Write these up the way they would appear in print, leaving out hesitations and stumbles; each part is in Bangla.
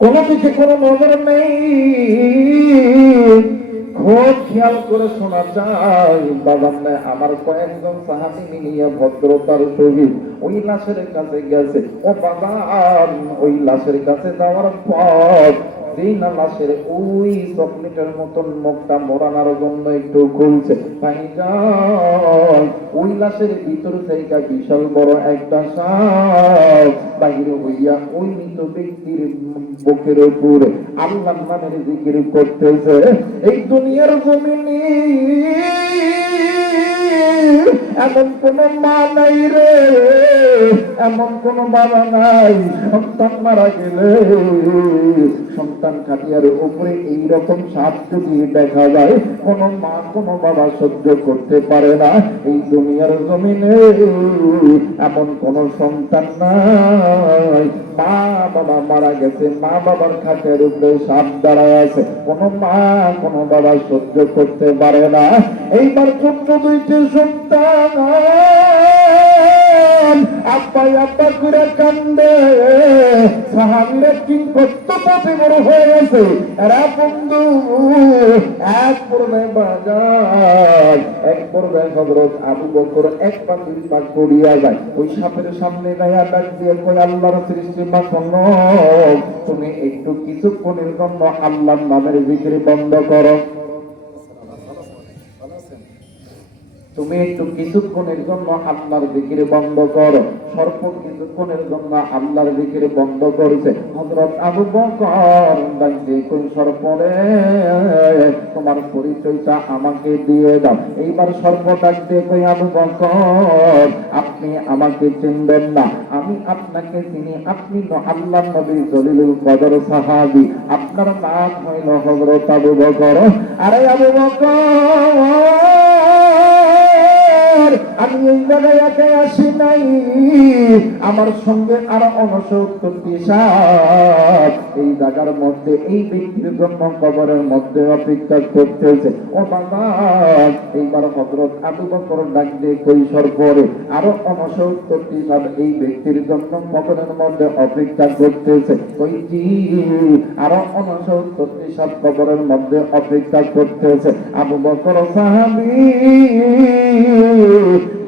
কোনো দিকে কোনো নজর নেই। খুব খেয়াল করে শোনা যায় বাজান, আমার কয়েকজন সাহাবী মিলিয়ে ভদ্রতার সহিত ওই লাশের কাছে গেছে। ও বাজান, ওই লাশের কাছে যাওয়ার পর যেই না লাশের ওই চকলেটের মতন মুখটা মোড়ানোর জন্য একটু খুলছে, ভাইজান ওই লাশের ভিতর থেকে বিশাল বড় একটা সাপ বাহির হইয়া ওই মৃত ব্যক্তির বুকের উপরে আল্লাহর নামের জিকির করতেছে। এই দুনিয়ার জমিনে এমন কোন মা নাই রে, এমন কোন বাবা নাই, সন্তান মারা গেলে সন্তান খাটিয়ার উপরে এইরকম সাপ যদি দেখা যায়, কোন মা কোন বাবা সহ্য করতে পারে না। এই দুনিয়ার জমিনে এমন কোন সন্তান নাই, মা বাবা মারা গেছে, মা বাবার খাটের উপরে সাপ দাঁড়ায় আছে, কোন মা কোন বাবা সহ্য করতে পারে না। এইবার ছোট্ট দুইটি সন্তান আব্বা আব্বা করে কান্দে, সাহাবীরা কি করতে পারবে বড় হয়ে গেছে। এরা বন্ধু এক পর্যায়ে বাজার, এক পর্যায়ে হযরত আবু বকর এক পা দুই পা করিয়া যায়, ওই সাপের সামনে গায়া ডাক দিয়ে কই, আল্লাহর সৃষ্টি মাখন, তুমি একটু কিছুক্ষণের জন্য আল্লাহর নামের জিকির বন্ধ করো। তুমি একটু কিছুক্ষণের জন্য আল্লাহর জিকির বন্ধ করো। সর্প কিছুক্ষণের জন্য আল্লাহর জিকির বন্ধ করেছে। হযরত আবু বকর ডাকতে কই, সর্পরে তোমার পরিচয়টা আমাকে দিয়ে দাও। এইবার সর্প ডাকতে কই, আবু বকর আপনি আমাকে চিনবেন না, আমি আপনাকে চিনি, আপনি তো আল্লাহর নবী জলিলুল কদর সাহাবী, আপনার নাম হইল হযরত আবু বকর। আরে আবু বকর, আমি এই জায়গায় একা আসি নাই, আমার সঙ্গে আরো 69টি সাপ এই জায়গার মধ্যে এই ব্যক্তির জন্য কবরের মধ্যে অপেক্ষা করতেছে। ও বাবা, এইবার হযরত আবু বকর ডাক দিয়ে কই, সর্পরে আরো 69টি সাপ এই ব্যক্তির জন্য কবরের মধ্যে অপেক্ষা করতেছে। কই জি, আরো 69টি সাপ কবরের মধ্যে অপেক্ষা করতেছে। আবু বকর সাহাবী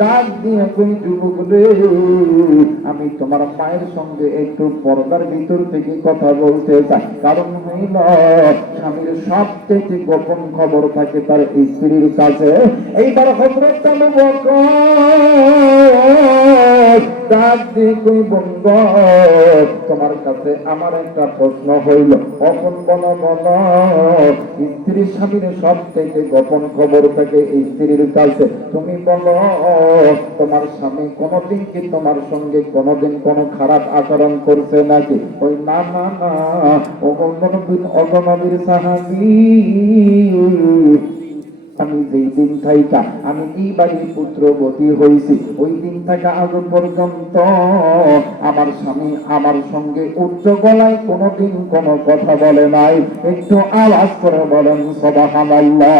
ডাক দিয়ে কই, যুবক রে, আমি তোমার মায়ের সঙ্গে একটু পর্দার ভিতর থেকে কথা বলতে চাই। কারণ হইল স্বামীর সবথেকে গোপন খবর থাকে তার স্ত্রীর কাছে। এইবার হযরত আবু বকর ডাক দিয়ে কই, বন্ধ, তোমার কাছে আমার একটা প্রশ্ন হইল, কখন বলো বলো, স্ত্রীর স্বামীর সবথেকে গোপন খবর থাকে স্ত্রীর কাছে, তুমি বলো তোমার স্বামী কোনদিন কি তোমার সঙ্গে কোনদিন কোনো খারাপ আচরণ করছে নাকি? ওই না না না, ও অগণবীর সাহাবী, আমি যেই দিন থাইকা আমি এই বাড়ির পুত্রবতী হয়েছি, ওই দিন থেকে আজ পর্যন্ত আমার স্বামী আমার সঙ্গে উচ্চ গলায় কোনোদিন কোনো কথা বলে নাই। একটু আওয়াজ করে বলেন সুবহানাল্লাহ।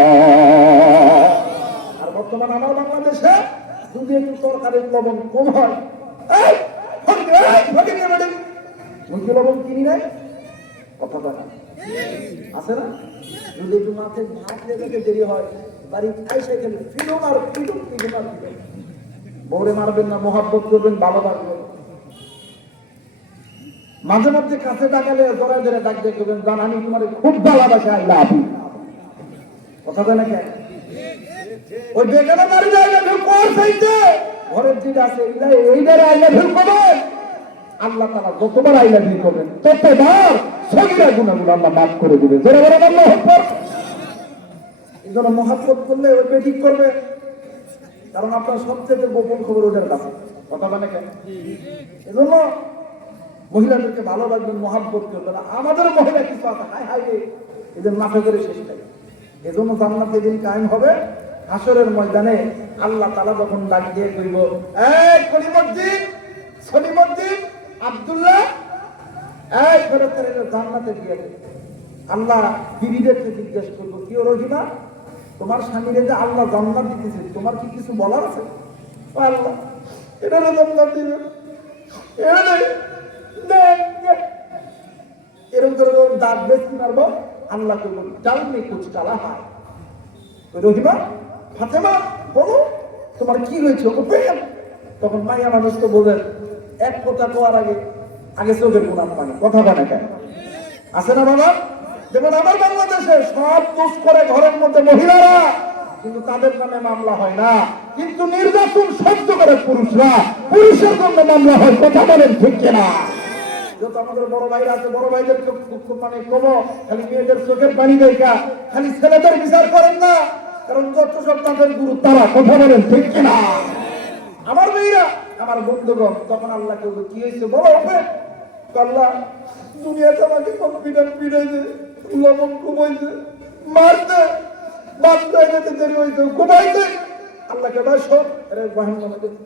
আর বর্তমান আমার বাংলাদেশে যদি একটু তরকারির লবণ কম হয়, লবণ কিনি নাই কথা বলা আছে না? যদি একটু মাঠে ভাত লেগে দেরি হয়, বাড়ি আইসা এখানে ফিরুন আর ফিরুন ফিরুন আর ফিরুন, বউরে মারবেন না, মহাব্বত করবেন, ভালো থাকবেন। মাঝে মধ্যে কাছে ডাকালে জড়ায় ধরে ডাক দিয়ে করবেন, জান আমি তোমার খুব ভালোবাসি, আই লাভ ইউ, কথা বলে নাকি? ওই বেকারে মারি যায় না চাইতে ঘরের যেটা আছে এইটারে আই লাভ ইউ করবেন। আল্লাহ তাআলা যতবার আই লাভ ইউ করবেন ততবার সগীরা গুনাহগুলো আল্লাহ মাফ করে দিবে। যারা বলেন আল্লাহু আকবার। এজন্য মহব্বত করলে ওই ঠিক করবে, কারণ আপনার সবচেয়ে গোপন খবর ওটার কাছে, কথা বলে কেন? এজন্য মহিলাদেরকে ভালোবাসবেন, মহব্বত করবেন। আমাদের মহিলা কিছু আছে, হাই হাই এদের মাথা করে শেষ খাই। এজন্য জান্নাত যেদিন কায়েম হবে হাসরের ময়দানে আল্লাহ তাআলা যখন ডাক দিয়ে কইব, এই কলিমুদ্দিন, সলিমুদ্দিন, আব্দুল্লাহ, এই ফেরেশতারা জান্নাতে দিয়ে দেবে। আল্লাহ বিবিদেরকে জিজ্ঞেস করবো, কি ও রহিমা, তোমার স্বামীরে যে আল্লাহ জান্নাত দিতেছে, তোমার কি কিছু বলার আছে? আল্লাহ এটা জান্নাত দিবে, এরকম করে যখন দাঁত বেশি মারবো, আল্লাহকে বলি ডাল মে কুছ কালা হয়। রহিমা, ফাতেমা, বলো তোমার কি হয়েছে? ওকে পেন। তখন মাইয়া মানুষ তো বোঝেন, এক কথা কোয়ার আগে আগে চোখের গোলাপ পানি, কথা বলে কেন? আছে না বাবা? যেমন আমার বাংলাদেশে সব দোষ করে ঘরের মধ্যে মহিলারা, কিন্তু তাদের নামে মামলা হয় না। কিন্তু নির্যাতন সহ্য করে পুরুষরা, পুরুষের জন্য মামলা হয়, কথা বলেন ঠিক কিনা? যত আমাদের বড় ভাইরা আছে, বড় ভাইদের মানে কমো, খালি মেয়েদের চোখের পানি দেখা খালি ছেলেদের বিচার করেন না, কারণ যত সব তাদের গুরু তারা, কথা বলেন ঠিক কিনা? আমার মেয়েরা, আমার বন্ধুগণ, তখন আল্লাহকে কি হয়েছে বলো ওপে? আল্লাহ দুনিয়াতে আমাকে কনফিডেন্ট পিড়াইছে, লবণ ঘুমাইছে, মারতে বাচ্চা যেতে দেরি হয়েছে, ঘুমাইছে। আল্লাহকে ভাই সব এরা জাহান্নামে দেবে,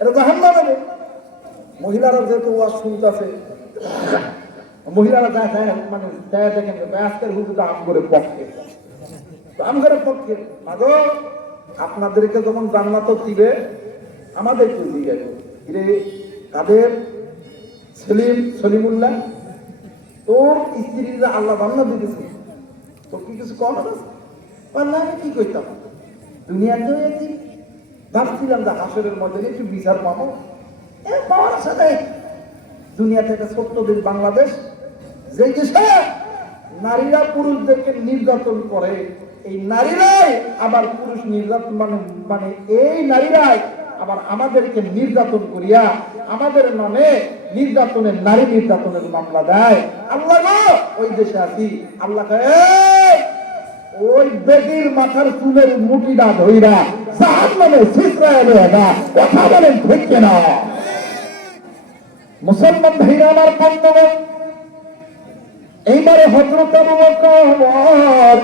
এরা জাহান্নামে দেবে। মহিলারা যেহেতু ওয়াজ শুনতেছে, মহিলারা যায় যায় মানে যায় দেখেন আজকের হুজুর আম করে পক্ষে, আম করে পক্ষে মাগো আপনাদেরকে যেমন জান্নাত দিবে, আমাদেরকে দিবে। রে কাদের সলিমুল্লাহ, তোর স্ত্রীরা আল্লাহ জান্নাত দিতেছে, তোর কি কিছু কম আছে? না, আমি কি করতাম দুনিয়াতেও একদিন ভাবছিলাম যে হাসরের মধ্যে একটু বিচার পাবো, পাওয়ার আশা নেই। দুনিয়াতে একটা ছোট্ট দেশ বাংলাদেশ, যে দেশে নারীরা পুরুষদেরকে নির্যাতন করে, এই নারীরাই আবার পুরুষ নির্যাতন মানে মানে এই নারীরাই আবার আমাদেরকে নির্যাতন করিয়া আমাদের নামে নির্যাতনের, নারী নির্যাতনের মামলা দেয়। আল্লাহ গো, ওই দেশে আছি, আল্লাহ ওই বেটির মাথার চুলের মুঠিটা ধইরা জাহান্নামে ছিটরায় দেয় না, কথা বলেন ঠিক কিনা? মুসলমান ভাইরা আমার বন্ধুগণ, এইবারে হযরত আবু বকর